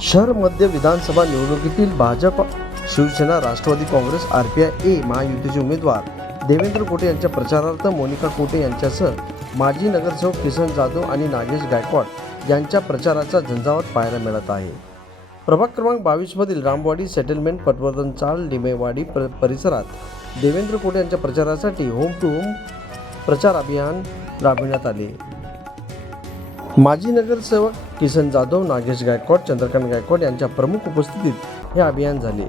शहर मध्य विधानसभा निवडणुकीतील भाजप, शिवसेना, राष्ट्रवादी काँग्रेस, RPI महायुतीचे उमेदवार देवेंद्र कोटे यांच्या प्रचारार्थ मोनिका कोटे यांच्यासह माजी नगरसेवक किसन जाधव आणि नागेश गायकवाड यांच्या प्रचाराचा झंझावात पाहायला मिळत आहे. प्रभाग क्रमांक 22 मधील रामवाडी सेटलमेंट, पटवर्धन चाळ, लिंबेवाडी परिसरात देवेंद्र कोटे यांच्या प्रचारासाठी होम टू होम प्रचार अभियान राबविण्यात आले. माजी नगरसेवक किसन जाधव, नागेश गायकवाड, चंद्रकांत गायकवाड यांच्या प्रमुख उपस्थितीत हे अभियान झाले.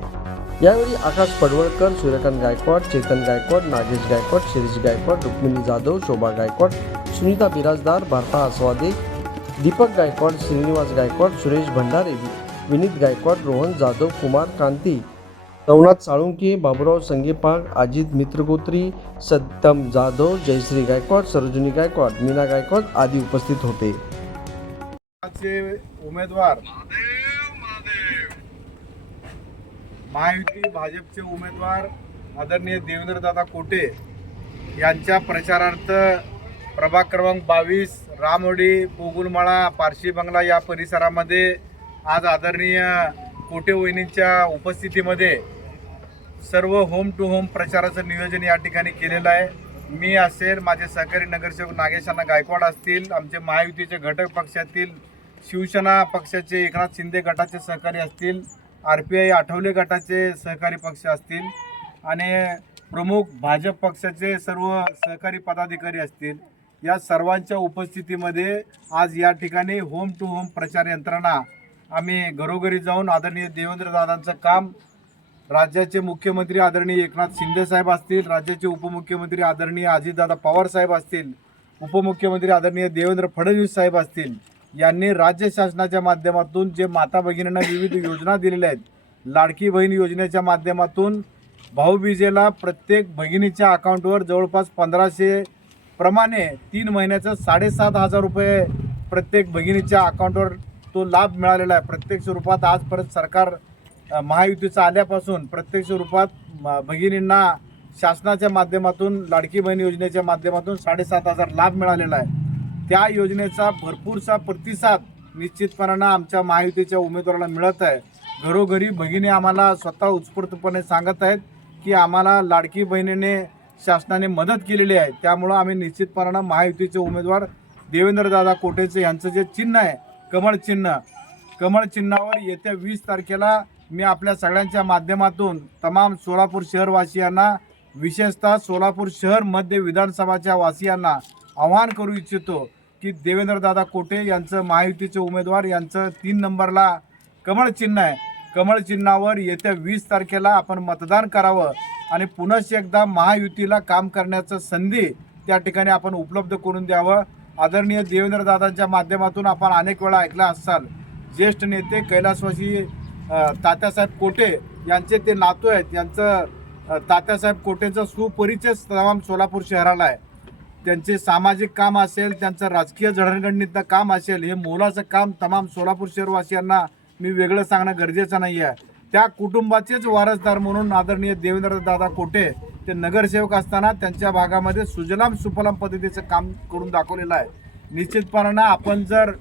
यावेळी आकाश पडवळकर, सूर्यकांत गायकवाड, चेतन गायकवाड, नागेश गायकवाड, शिरीष गायकवाड, रुक्मिणी जाधव, शोभा गायकवाड, सुनीता बिराजदार, भारता आस्वादे, दीपक गायकवाड, श्रीनिवास गायकवाड, सुरेश भंडारे, विनीत गायकवाड, रोहन जाधव, कुमार कांती, नवनाथ साळुंके, बाबूराव संगेपाग, अजित मित्रगोत्री, सत्यम जाधव, जयश्री गायकवाड, सरोजिनी गायकवाड, मीना गायकवाड आदी उपस्थित होते. उमेदवार महायुती भाजपचे उमेदवार आदरणीय देवेंद्रदादा कोटे यांच्या प्रचारार्थ प्रभाग क्रमांक 22 रामवाडी, पोगुलमाळा, पारशी बंगला या परिसरामध्ये आज आदरणीय कोटे वहिनींच्या उपस्थितीमध्ये सर्व होम टू होम प्रचाराचं नियोजन या ठिकाणी केलेलं आहे. मी असेल, माझे सहकारी नगरसेवक नागेशांना गायकवाड असतील, आमचे महायुतीचे घटक पक्षातील शिवसेना पक्षाचे एकनाथ शिंदे गटाचे सहकारी असतील, RPI आठवले गटाचे सहकारी पक्ष असतील आणि प्रमुख भाजप पक्षाचे सर्व सहकारी पदाधिकारी असतील, या सर्वांच्या उपस्थितीमध्ये आज या ठिकाणी होम टू होम प्रचार यंत्रणा आम्ही घरोघरी जाऊन आदरणीय देवेंद्रदादांचं काम, राज्याचे मुख्यमंत्री आदरणीय एकनाथ शिंदे साहेब असतील, राज्याचे उपमुख्यमंत्री आदरणीय अजितदादा पवार साहेब असतील, उपमुख्यमंत्री आदरणीय देवेंद्र फडणवीस साहेब असतील, यांनी राज्य शासनाच्या माध्यमातून जे माता भगिनींना विविध योजना दिलेल्या आहेत, लाडकी बहीण योजनेच्या माध्यमातून भाऊबीजेला प्रत्येक भगिनीच्या अकाउंटवर जवळपास 1500 प्रमाणे 3 महिन्याचं 7,500 रुपये प्रत्येक भगिनीच्या अकाउंटवर तो लाभ मिळालेला आहे. प्रत्यक्ष रूपात आजपर्यंत सरकार महायुतीचं आल्यापासून प्रत्यक्ष रूपात भगिनींना शासनाच्या माध्यमातून लाडकी बहीण योजनेच्या माध्यमातून 7,500 लाभ मिळालेला आहे. त्या योजनेचा भरपूरसा प्रतिसाद निश्चितपणानं आमच्या महायुतीच्या उमेदवाराला मिळत आहे. घरोघरी भगिनी आम्हाला स्वतः उत्स्फूर्तपणे सांगत आहेत की आम्हाला लाडकी बहिणीने शासनाने मदत केलेली आहे. त्यामुळं आम्ही निश्चितपणानं महायुतीचे उमेदवार देवेंद्रदादा कोटेचे यांचं जे चिन्ह आहे कमळ चिन्ह, कमळ चिन्हावर येत्या 20 तारखेला मी आपल्या सगळ्यांच्या माध्यमातून तमाम सोलापूर शहरवासियांना, विशेषतः सोलापूर शहर मध्य विधानसभाच्या वासियांना आवाहन करू इच्छितो की देवेंद्रदादा कोटे यांचं महायुतीचे उमेदवार यांचं 3 नंबरला कमळ चिन्ह आहे. कमळ चिन्हावर येत्या 20 तारखेला आपण मतदान करावं आणि पुनश्च एकदा महायुतीला काम करण्याचं संधी त्या ठिकाणी आपण उपलब्ध करून द्यावं. आदरणीय देवेंद्रदादांच्या माध्यमातून आपण अनेक वेळा ऐकला असाल, ज्येष्ठ नेते कैलासवासी तात्यासाहेब कोटे यांचे ते नातू आहेत. यांचं तात्यासाहेब कोटेचं सुपरिचय तमाम सोलापूर शहराला आहे. त्यांचे सामाजिक काम असेल, त्यांचं राजकीय जडणघडणीतलं काम असेल, हे मोलाचं काम तमाम सोलापूर शहरवासियांना मी वेगळं सांगणं गरजेचं नाही आहे. त्या कुटुंबाचेच वारसदार म्हणून आदरणीय देवेंद्रदादा कोटे ते नगरसेवक असताना त्यांच्या भागामध्ये सुजलाम सुफलाम पद्धतीचं काम करून दाखवलेलं आहे. निश्चितपणानं आपण जर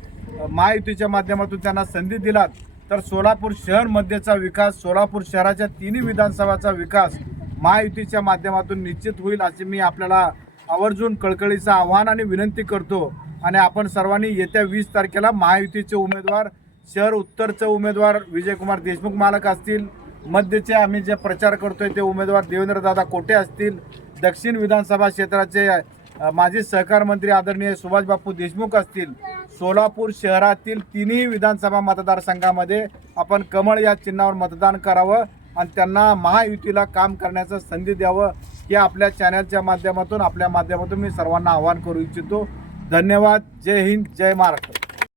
महायुतीच्या माध्यमातून त्यांना संधी दिलात तर सोलापूर शहर मध्येचा विकास, सोलापूर शहराच्या 3 विधानसभाचा विकास महायुतीच्या माध्यमातून निश्चित होईल असे मी आपल्याला आवर्जून कळकळीचं आव्हान आणि विनंती करतो. आणि आपण सर्वांनी येत्या 20 तारखेला महायुतीचे उमेदवार, शहर उत्तरचे उमेदवार विजयकुमार देशमुख मालक असतील, मध्यचे आम्ही जे प्रचार करतोय ते उमेदवार देवेंद्रदादा कोटे असतील, दक्षिण विधानसभा क्षेत्राचे माजी सहकार मंत्री आदरणीय सुभाष बापू देशमुख असतील, सोलापूर शहरातील 3ही विधानसभा मतदारसंघामध्ये आपण कमळ या चिन्हावर मतदान करावं आणि त्यांना महायुतीला काम करण्याचं संधी द्यावं, हे आपल्या चॅनलच्या माध्यमातून, आपल्या माध्यमातून मी सर्वांना आवाहन करू इच्छितो. धन्यवाद. जय हिंद, जय महाराष्ट्र.